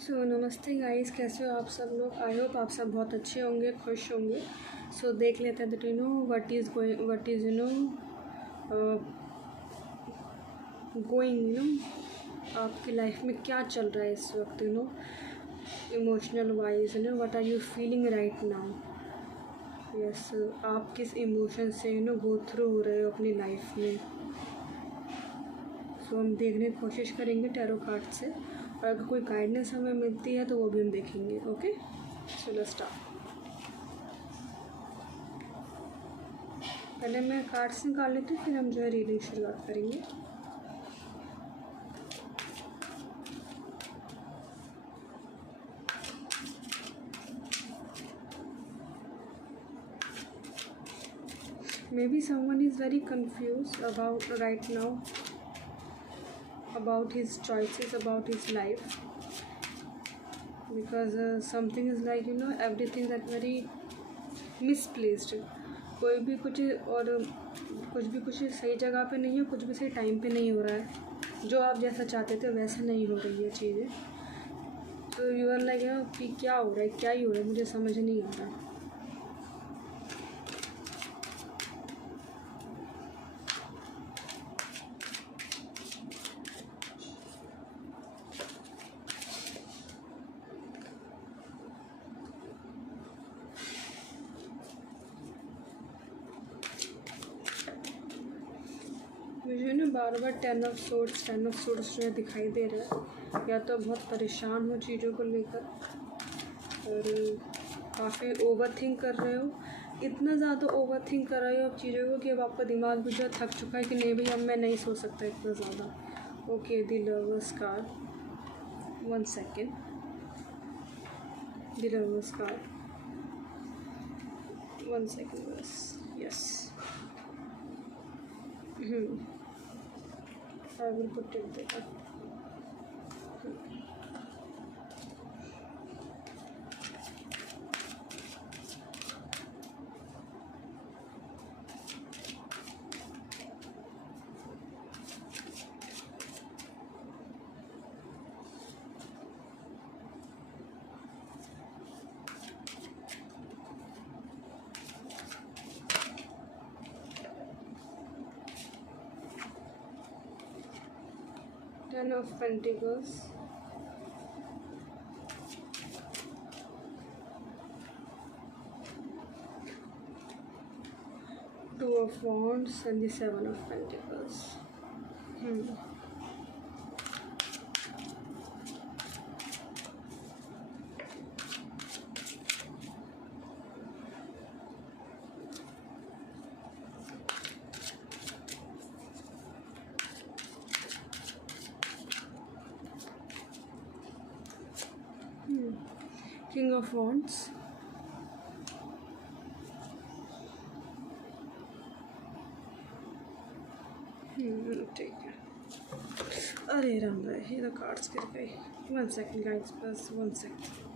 सो नमस्ते गाइस, कैसे हो आप सब लोग। आई होप आप सब बहुत अच्छे होंगे, खुश होंगे। सो देख लेते हैं that you know what is going आपकी लाइफ में क्या चल रहा है इस वक्त, emotional wise, what are you feeling right now. Yes, आप किस इमोशन से गो थ्रू हो रहे हो अपनी लाइफ में। सो हम देखने की कोशिश करेंगे टैरो कार्ड से, और अगर कोई गाइडेंस हमें मिलती है तो वो भी हम देखेंगे। Okay, so let's start. पहले मैं कार्ड्स निकाल लेती हूँ, फिर हम जो है रीडिंग शुरुआत करेंगे। Maybe someone is very confused about right now about his choices, about his life, because something is like everything that very misplaced। कोई भी कुछ और कुछ सही जगह पे नहीं है, कुछ भी सही टाइम पे नहीं हो रहा है। जो आप जैसा चाहते थे वैसा नहीं हो रही है चीज़ें। तो यू आर लाइक कि क्या हो रहा है, क्या ही हो रहा है, मुझे समझ नहीं आ रहा। मुझे बार बार टेन ऑफ सोर्ड्स जो है दिखाई दे रहा है। या तो बहुत परेशान हो चीज़ों को लेकर और काफ़ी ओवर थिंक कर रहे हो। इतना ज़्यादा ओवर थिंक कर रहे हो आप चीज़ों को कि अब आपका दिमाग भी जो थक चुका है कि नहीं भाई, अब मैं नहीं सोच सकता इतना ज़्यादा। Okay, the lovers card, 1 second. The lovers card, 1 second बस। Yes, I will put it there. Ten of Pentacles, Two of Wands, and the Seven of Pentacles. King of Wands, ठीक है। अरे राम रे, ये तो कार्ड्स गिर गई। 1 सेकेंड गाइस, बस 1 second.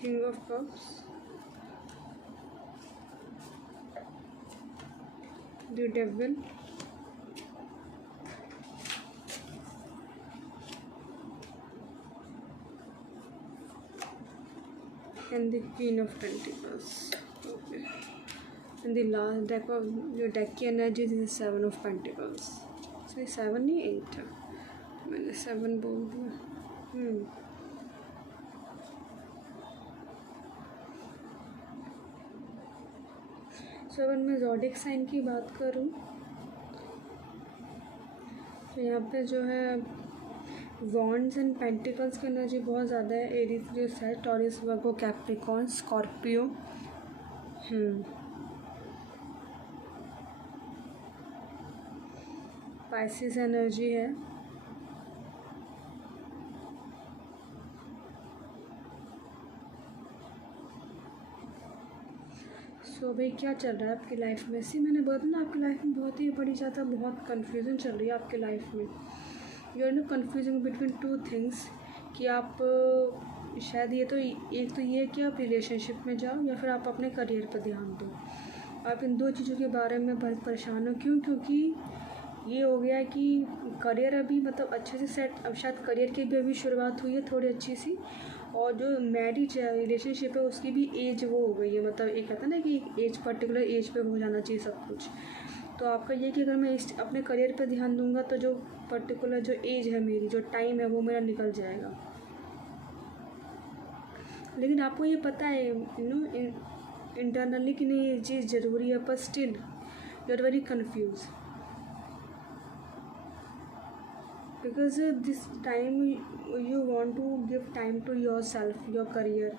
King of Cups, the Devil, and the Queen of Pentacles. Okay, and the last deck of your deck की energies is 7 of Pentacles. So 7 नहीं 8 है, मैंने 7 बोल दिया। सो अगर मैं ज़ोडिक साइन की बात करूँ तो यहाँ पे जो है वॉन्ड्स एंड पेंटिकल्स की एनर्जी बहुत ज़्यादा है। एरीज, लियो, सैजिटेरियस, टॉरस, वर्गो, कैप्रिकॉर्न, स्कॉर्पियो। पाइसिस एनर्जी है। सो भाई क्या चल रहा है आपकी लाइफ में। सी मैंने बोला ना, आपकी लाइफ में बहुत ही बड़ी ज़्यादा बहुत कन्फ्यूज़न चल रही है आपकी लाइफ में। You are no confusing between 2 things कि आप शायद ये तो एक तो ये है कि आप रिलेशनशिप में जाओ या फिर आप अपने करियर पर ध्यान दो। आप इन दो चीज़ों के बारे में बहुत परेशान हो। क्यों? क्योंकि ये हो गया कि करियर अभी मतलब अच्छे से सेट, अब शायद करियर की भी अभी शुरुआत हुई है थोड़ी अच्छी सी, और जो मैरिज है, रिलेशनशिप है, उसकी भी एज वो हो गई है। मतलब एक कहता है ना कि एक एज, पर्टिकुलर एज पे हो जाना चाहिए सब कुछ। तो आपका ये कि अगर मैं अपने करियर पे ध्यान दूंगा तो जो पर्टिकुलर जो एज है मेरी, जो टाइम है, वो मेरा निकल जाएगा। लेकिन आपको ये पता है इंटरनली कि नहीं ये चीज़ ज़रूरी है, पर still you are very confuse because this time you want to give time to your self, your career,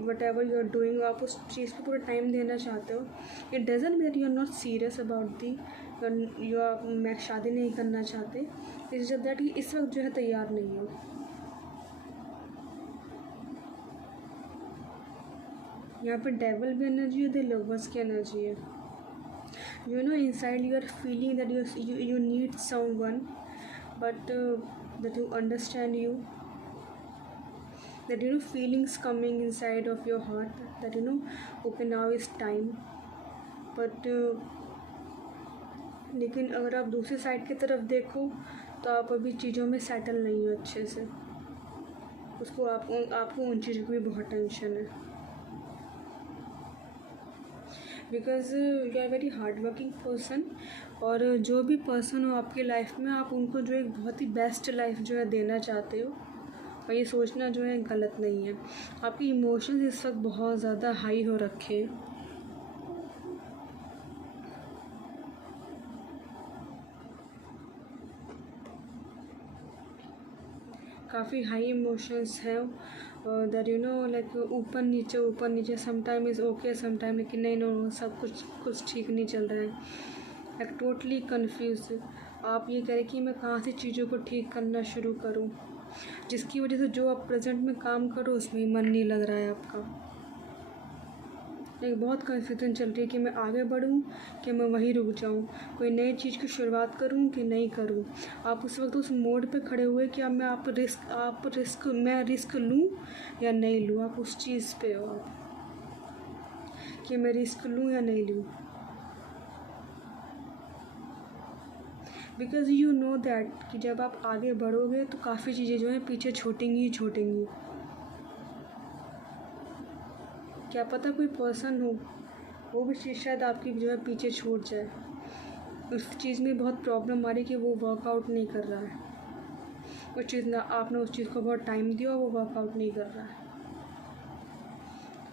whatever you are doing. आप उस चीज़ पर पूरा टाइम देना चाहते हो। It doesn't mean that you are not serious about the मैं शादी नहीं करना चाहते। इट्स जस्ट दैट कि इस वक्त जो है तैयार नहीं हो। यहाँ पर डेवल भी एनर्जी है, द लवर्स की एनर्जी है। You know inside you are feeling that you need someone, but that you understand you, that feelings coming inside of your heart, that okay, now is time, but लेकिन अगर आप दूसरी side की तरफ देखो तो आप अभी चीज़ों में सेटल नहीं हो अच्छे से। उसको आपको उन चीज़ों की भी बहुत टेंशन है, because you are very hard working person. और जो भी पर्सन हो आपकी लाइफ में, आप उनको जो एक बहुत ही बेस्ट लाइफ जो है देना चाहते हो, और ये सोचना जो है गलत नहीं है। आपके इमोशंस इस वक्त बहुत ज़्यादा हाई हो रखे हैं। काफ़ी हाई इमोशंस हैं, दैट लाइक ऊपर नीचे, समटाइम इज़ ओके, समटाइम लेकिन नहीं, नो सब कुछ ठीक नहीं चल रहा है। Like totally confuse. आप ये करें कि मैं कहाँ से चीज़ों को ठीक करना शुरू करूँ, जिसकी वजह से जो आप प्रेजेंट में काम करो उसमें मन नहीं लग रहा है आपका। एक बहुत कन्फ्यूजन चल रही है कि मैं आगे बढ़ूं कि मैं वहीं रुक जाऊं, कोई नई चीज़ की शुरुआत करूं कि नहीं करूं। आप उस वक्त उस मोड़ पे खड़े हुए कि अब मैं रिस्क लूं या नहीं लूं। आप उस चीज़ पे हो आप कि मैं रिस्क लूं या नहीं लूं, बिकॉज यू नो दैट कि जब आप आगे बढ़ोगे तो काफ़ी चीज़ें जो हैं पीछे छूटेंगी ही छूटेंगी। क्या पता कोई पर्सन हो, वो भी चीज़ शायद आपकी जो है पीछे छूट जाए। उस चीज़ में बहुत प्रॉब्लम आ रही कि वो वर्कआउट नहीं कर रहा है। उस चीज़ ना आपने उस चीज़ को बहुत टाइम दिया, वो वर्कआउट नहीं कर रहा है।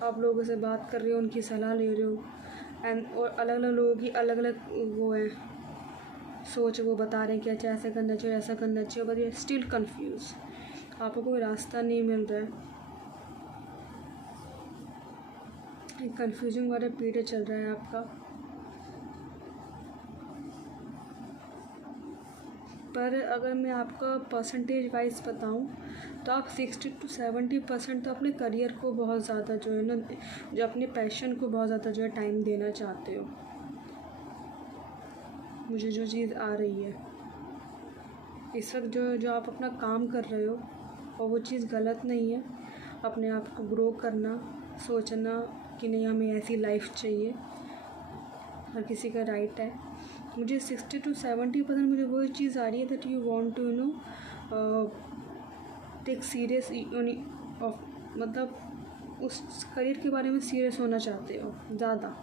आप लोगों से बात कर रहे हो, उनकी सलाह ले रहे हो, और अलग अलग लोगों की अलग अलग वो है सोच, वो बता रहे हैं कि अच्छा ऐसा करना चाहिए, ऐसा करना चाहिए, बट ये स्टिल कन्फ्यूज। आपको कोई रास्ता नहीं मिल रहा है, एक कन्फ्यूजिंग वाला पीरियड चल रहा है आपका। पर अगर मैं आपका परसेंटेज वाइज बताऊं तो आप 60 to 70% तो अपने करियर को बहुत ज़्यादा जो है ना, जो अपने पैशन को बहुत ज़्यादा जो है टाइम देना चाहते हो। मुझे जो चीज़ आ रही है इस वक्त, जो आप अपना काम कर रहे हो, और वो चीज़ गलत नहीं है। अपने आप को ग्रो करना, सोचना कि नहीं हमें ऐसी लाइफ चाहिए, हर किसी का राइट है। मुझे 60 to 70% मुझे वही चीज़ आ रही है that you want to take serious, मतलब उस करियर के बारे में सीरियस होना चाहते हो ज़्यादा।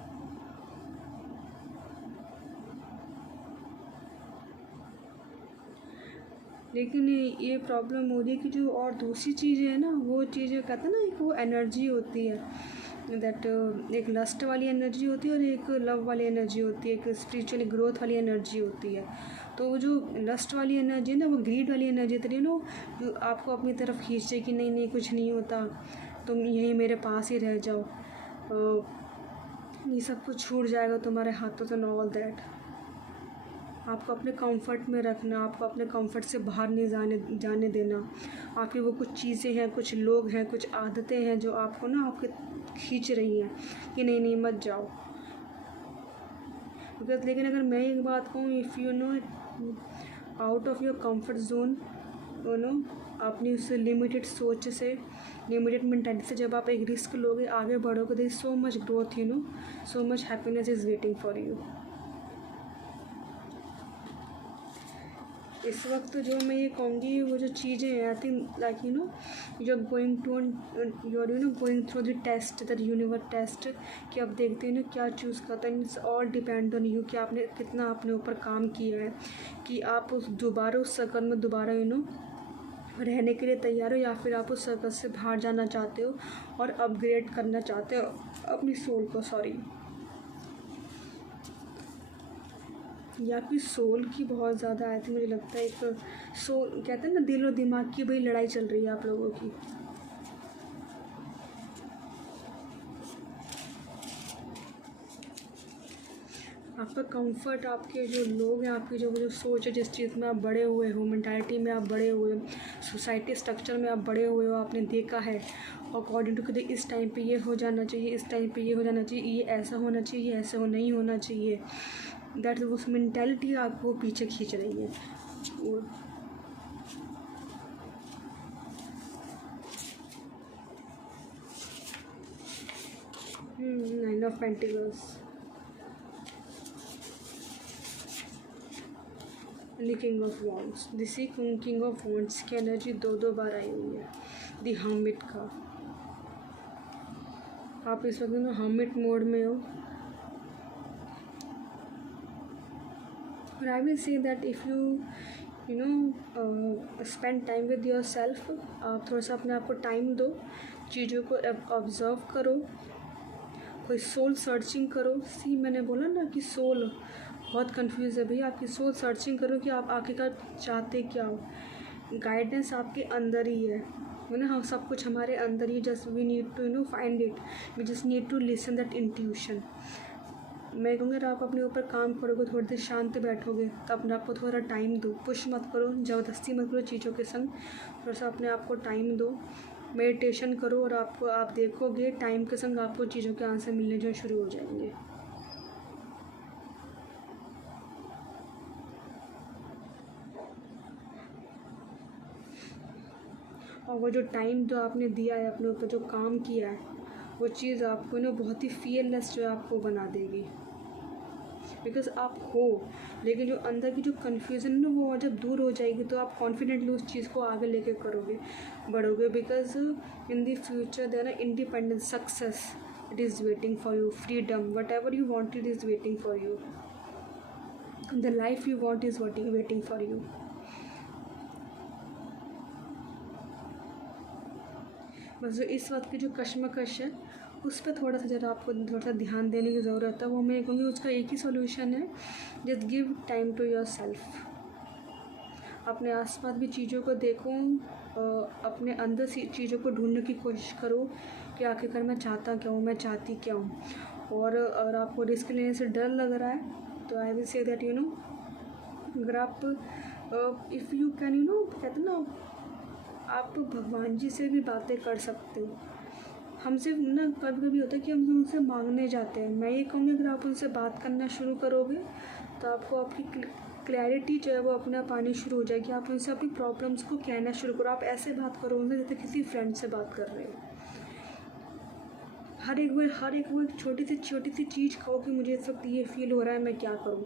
लेकिन ये प्रॉब्लम हो रही है कि जो और दूसरी चीज़ें हैं ना, वो चीज़ें कहते हैं ना, एक वो एनर्जी होती है दैट, एक लस्ट वाली एनर्जी होती है और एक लव वाली एनर्जी होती है, एक स्पिरिचुअली ग्रोथ वाली एनर्जी होती है। तो वो जो लस्ट वाली एनर्जी है ना, वो ग्रीड वाली एनर्जी होती है ना, जो आपको अपनी तरफ खींचते कि नहीं नहीं कुछ नहीं होता, तुम यहीं मेरे पास ही रह जाओ, ये सब कुछ छूट जाएगा तुम्हारे हाथों से, ऑल दैट। आपको अपने कंफर्ट में रखना, आपको अपने कंफर्ट से बाहर नहीं जाने देना। आपकी वो कुछ चीज़ें हैं, कुछ लोग हैं, कुछ आदतें हैं जो आपको ना आपके खींच रही हैं कि नहीं नहीं मत जाओ। बिकॉज लेकिन अगर मैं एक बात कहूँ, if you know out of your comfort zone, अपनी उस लिमिटेड सोच से, लिमिटेड मेंटालिटी से जब आप एक रिस्क लोगे, आगे बढ़ोगे, there is so much growth, you know, so much happiness is waiting for you. इस वक्त जो मैं ये कहूँगी, वो जो चीज़ें हैं, I think like you know, you are going to your you know going through the test, the universe test, कि आप देखते हैं ना क्या चूज़ करते हैं। It's all depend on you कि आपने कितना अपने ऊपर काम किया है, कि आप उस दोबारा उस सर्कल में दोबारा यू नो रहने के लिए तैयार हो, या फिर आप उस सर्कल से बाहर जाना चाहते हो और अपग्रेड करना चाहते हो अपनी सोल को, सॉरी, या फिर सोल की बहुत ज़्यादा आई थिंक मुझे लगता है एक सोल, कहते हैं ना दिल और दिमाग की बड़ी लड़ाई चल रही है आप लोगों की। आपका कंफर्ट, आपके जो लोग हैं, आपकी जो सोच है, जिस चीज़ में आप बड़े हुए हो, मेंटालिटी में आप बड़े हुए हो, सोसाइटी स्ट्रक्चर में आप बड़े हुए हो, आपने देखा है अकॉर्डिंग टू कि इस टाइम पे ये हो जाना चाहिए, इस टाइम पे ये हो जाना चाहिए, ये ऐसा होना चाहिए, ऐसा हो नहीं होना चाहिए, दैट उस मेंटालिटी आपको पीछे खींच रही है। और nine of pentacles, king of wands, this king of wands की एनर्जी दो बार आई हुई है। द हर्मिट का, आप इस वक्त हर्मिट मोड में हो, और I will say that if you know spend time with your self, आप थोड़ा सा अपने आप को टाइम दो, चीज़ों को ऑब्ज़र्व करो, कोई सोल सर्चिंग करो। सी मैंने बोला ना कि सोल बहुत कंफ्यूज है भैया, आपकी सोल सर्चिंग करो कि आप आखिरकार चाहते क्या हो। गाइडेंस आपके अंदर ही है ना, हम सब कुछ हमारे अंदर ही, just we need to you know find it, we just need to listen that intuition. मैं कहूँगी अगर आप अपने ऊपर काम करोगे, थोड़ी देर शांत बैठोगे, तो अपने आप को थोड़ा टाइम दो, पुश मत करो, ज़बरदस्ती मत करो चीज़ों के संग, थोड़ा सा अपने आप को टाइम दो, मेडिटेशन करो, और आप देखोगे टाइम के संग आपको चीज़ों के आंसर मिलने जो शुरू हो जाएंगे। और वो जो टाइम जो आपने दिया है, अपने ऊपर जो काम किया है, वो चीज़ आपको ना बहुत ही फियरलेस जो है आपको बना देगी, बिकॉज आप हो, लेकिन जो अंदर की जो कन्फ्यूज़न ना, वो जब दूर हो जाएगी तो आप कॉन्फिडेंटली उस चीज़ को आगे लेके करोगे, बढ़ोगे, because in the future there are independence, success it is waiting for you, freedom, whatever you want it is waiting for you, the life you want is waiting for you. बस जो इस वक्त की जो कश्मकश है, उस पर थोड़ा सा ज़रा आपको थोड़ा सा ध्यान देने की ज़रूरत है। वो मैं कहूँगी उसका एक ही सॉल्यूशन है, just give time to your self. अपने आसपास भी चीज़ों को देखो, अपने अंदर से चीज़ों को ढूंढने की कोशिश करो कि आखिरकार मैं चाहता क्या हूँ, मैं चाहती क्या हूँ। और अगर आपको रिस्क लेने से डर लग रहा है, तो I will say that you no, अगर आप if you can, you know, कहते हैं ना, आप भगवान जी से भी बातें कर सकते हो। हमसे ना कभी कभी होता है कि हम उनसे मांगने जाते हैं। मैं ये कहूँगी अगर आप उनसे बात करना शुरू करोगे, तो आपको आपकी क्लैरिटी जो है वो अपने आप आनी शुरू हो जाएगी। आप उनसे अपनी प्रॉब्लम्स को कहना शुरू करो। आप ऐसे बात करो उनसे जैसे किसी फ्रेंड से बात कर रहे हो। हर एक वो एक छोटी सी चीज़ कहो कि मुझे इस वक्त ये फील हो रहा है, मैं क्या करूँ।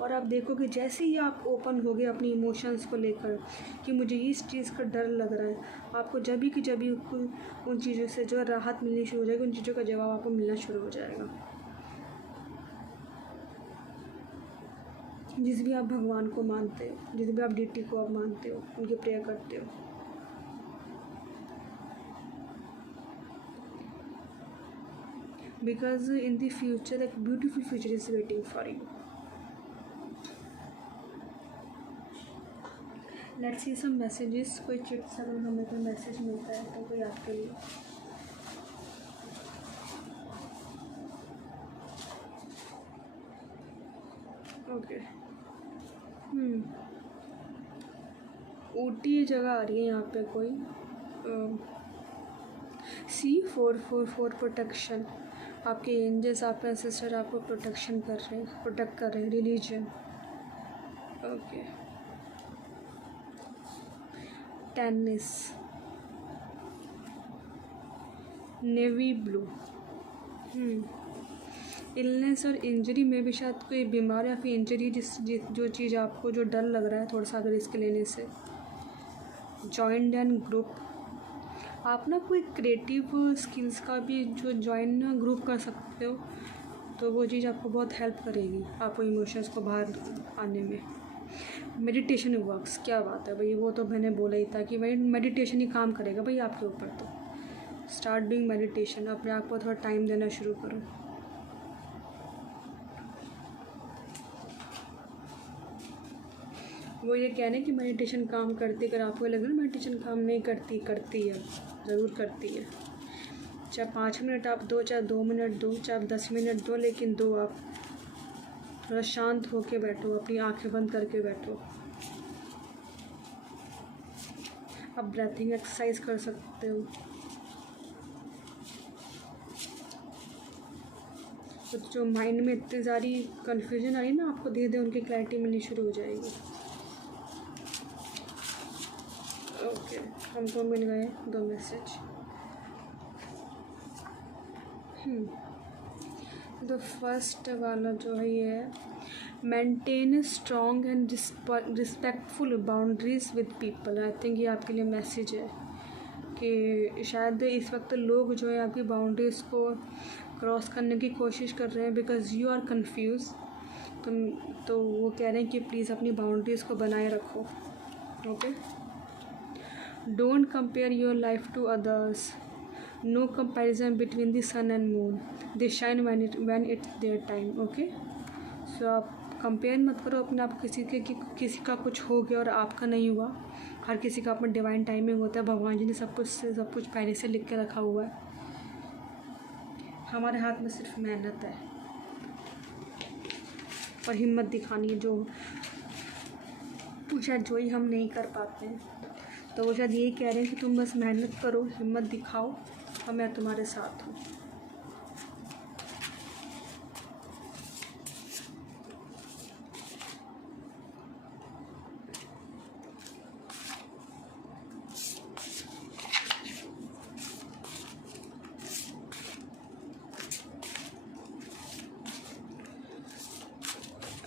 और आप देखोगे जैसे ही आप ओपन होगे अपनी इमोशंस को लेकर कि मुझे इस चीज़ का डर लग रहा है, आपको जब भी उन चीज़ों से जो राहत मिलनी शुरू हो जाएगी, उन चीज़ों का जवाब आपको मिलना शुरू हो जाएगा। जिस भी आप भगवान को मानते हो, जिस भी आप डिटी को आप मानते हो, उनकी प्रेयर करते हो, because in the future a beautiful future is waiting for you. Let's see some messages. कोई चिट से अगर हमें कोई मैसेज मिलता है तो कोई आपके लिए। ओके, ऊटी जगह आ रही है यहाँ पे कोई। C444 प्रोटेक्शन, आपके एंजल्स, आपके एंसेस्टर आपको प्रोटेक्शन कर रहे हैं, प्रोटेक्ट कर रहे हैं। Religion, okay, tennis, navy blue. Illness और इंजरी में भी शायद कोई बीमारी या फिर इंजरी जो चीज़ आपको जो डर लग रहा है थोड़ा सा अगर रिस्क लेने से। जॉइंट एंड ग्रुप, आप ना कोई क्रिएटिव स्किल्स का भी जो जॉइन ग्रुप कर सकते हो, तो वो चीज़ आपको बहुत हेल्प करेगी आपको इमोशंस को बाहर आने में। मेडिटेशन वर्क्स, क्या बात है भाई, वो तो मैंने बोला ही था कि भाई मेडिटेशन ही काम करेगा भाई आपके ऊपर। तो स्टार्ट डूइंग मेडिटेशन, अपने आप को थोड़ा टाइम देना शुरू करो। वो ये कह रहे हैं कि मेडिटेशन काम करती है, अगर आपको लग रहा है मेडिटेशन काम नहीं करती, करती है, ज़रूर करती है। चाहे 5 मिनट आप दो, चाहे 2 मिनट दो, चाहे आप 10 मिनट दो, लेकिन दो। आप थोड़ा शांत होके बैठो, अपनी आंखें बंद करके बैठो। आप ब्रीथिंग एक्सरसाइज कर सकते हो। तो जो माइंड में इतनी सारी कन्फ्यूजन आ रही ना, आपको धीरे धीरे उनकी क्लैरिटी मिलनी शुरू हो जाएगी। ओके, हमको मिल गए 2 मैसेज। तो फर्स्ट वाला जो है ये है, maintain strong and respectful boundaries with people. I think ये आपके लिए मैसेज है कि शायद इस वक्त लोग जो है आपकी बाउंड्रीज़ को क्रॉस करने की कोशिश कर रहे हैं बिकॉज यू आर कन्फ्यूज। तो वो कह रहे हैं कि प्लीज़ अपनी बाउंड्रीज़ को बनाए रखो। Okay, don't compare your life to others, no comparison between the sun and moon, they shine when it's their time. Okay, so आप कंपेयर मत करो अपने आप किसी के कि किसी का कुछ हो गया और आपका नहीं हुआ। हर किसी का अपना डिवाइन टाइमिंग होता है, भगवान जी ने सब कुछ पहले से लिख के रखा हुआ है। हमारे हाथ में सिर्फ मेहनत है और हिम्मत दिखानी है, जो शायद जो ही हम नहीं कर पाते हैं। तो वो शायद यही कह रहे हैं कि तुम बस मेहनत करो, हिम्मत दिखाओ और मैं तुम्हारे साथ हूँ।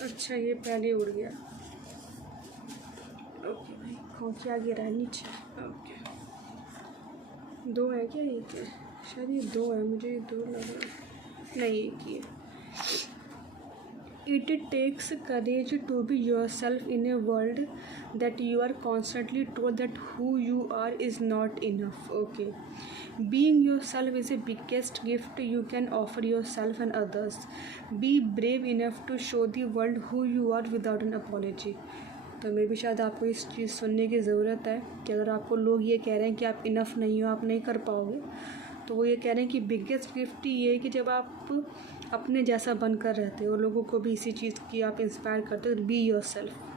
अच्छा, ये पहले उड़ गया। ओके भाई, क्या गिरा है नीचे? ओके, 2 है क्या? एक है शायद, ये 2 है, मुझे ये 2 लग रहा है। नहीं, एक ही है। It takes courage to be yourself in a world that you are constantly told that who you are is not enough. Okay, being yourself is the biggest gift you can offer yourself and others. Be brave enough to show the world who you are without an apology. तो मे भी शायद आपको इस चीज़ सुनने की ज़रूरत है कि अगर आपको लोग ये कह रहे हैं कि आप इनफ नहीं हो, आप नहीं कर पाओगे, तो वो ये कह रहे हैं कि बिगेस्ट गिफ्ट ये है कि जब आप अपने जैसा बनकर रहते हो, लोगों को भी इसी चीज़ की आप इंस्पायर करते हो। Be yourself.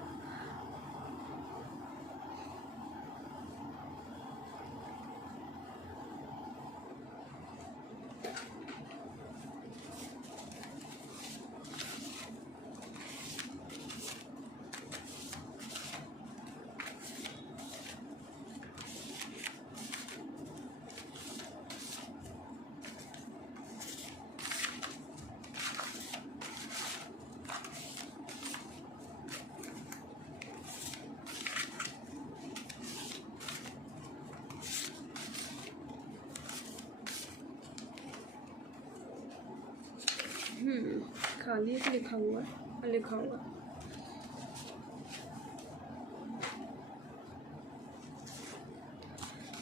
खाली है, लिखा हुआ है, लिखा हुआ।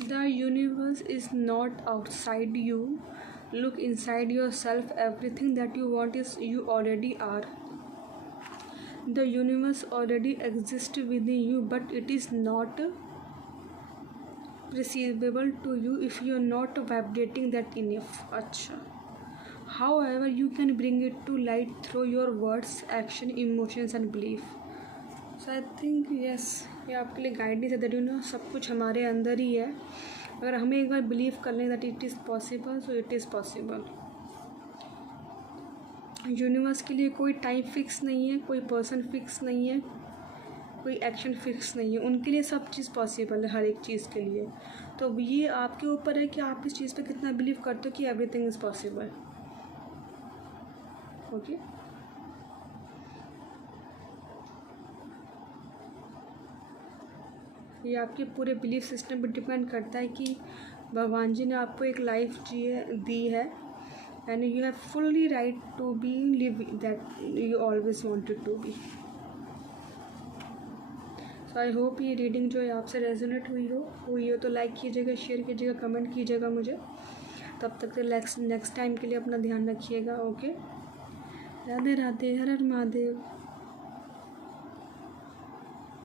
The universe is not outside you. Look inside yourself. Everything that you want is you already are. The universe already exists within you, but it is not perceivable to you if you are not vibrating that enough. अच्छा, however you can bring it to light through your words, action, emotions and belief. So I think yes, ये आपके लिए guidance है that you no सब कुछ हमारे अंदर ही है। अगर हमें एक बार बिलीव कर लें that it is possible, so it is possible. Universe के लिए कोई टाइम फिक्स नहीं है, कोई पर्सन फिक्स नहीं है, कोई एक्शन फिक्स नहीं है, उनके लिए सब चीज़ पॉसिबल है, हर एक चीज़ के लिए। तो ये आपके ऊपर है कि आप इस चीज़ पे कितना बिलीव करते हो कि एवरीथिंग इज़ पॉसिबल। ओके, ये आपके पूरे बिलीफ सिस्टम पे डिपेंड करता है कि भगवान जी ने आपको एक लाइफ दी है and you have fully right to be live that you always wanted to be. So I hope ये रीडिंग जो है आपसे रेजोनेट हुई हो तो लाइक कीजिएगा, शेयर कीजिएगा, कमेंट कीजिएगा मुझे। तब तक नेक्स्ट टाइम के लिए अपना ध्यान रखिएगा। ओके, राधे राधे, हर हर महादेव।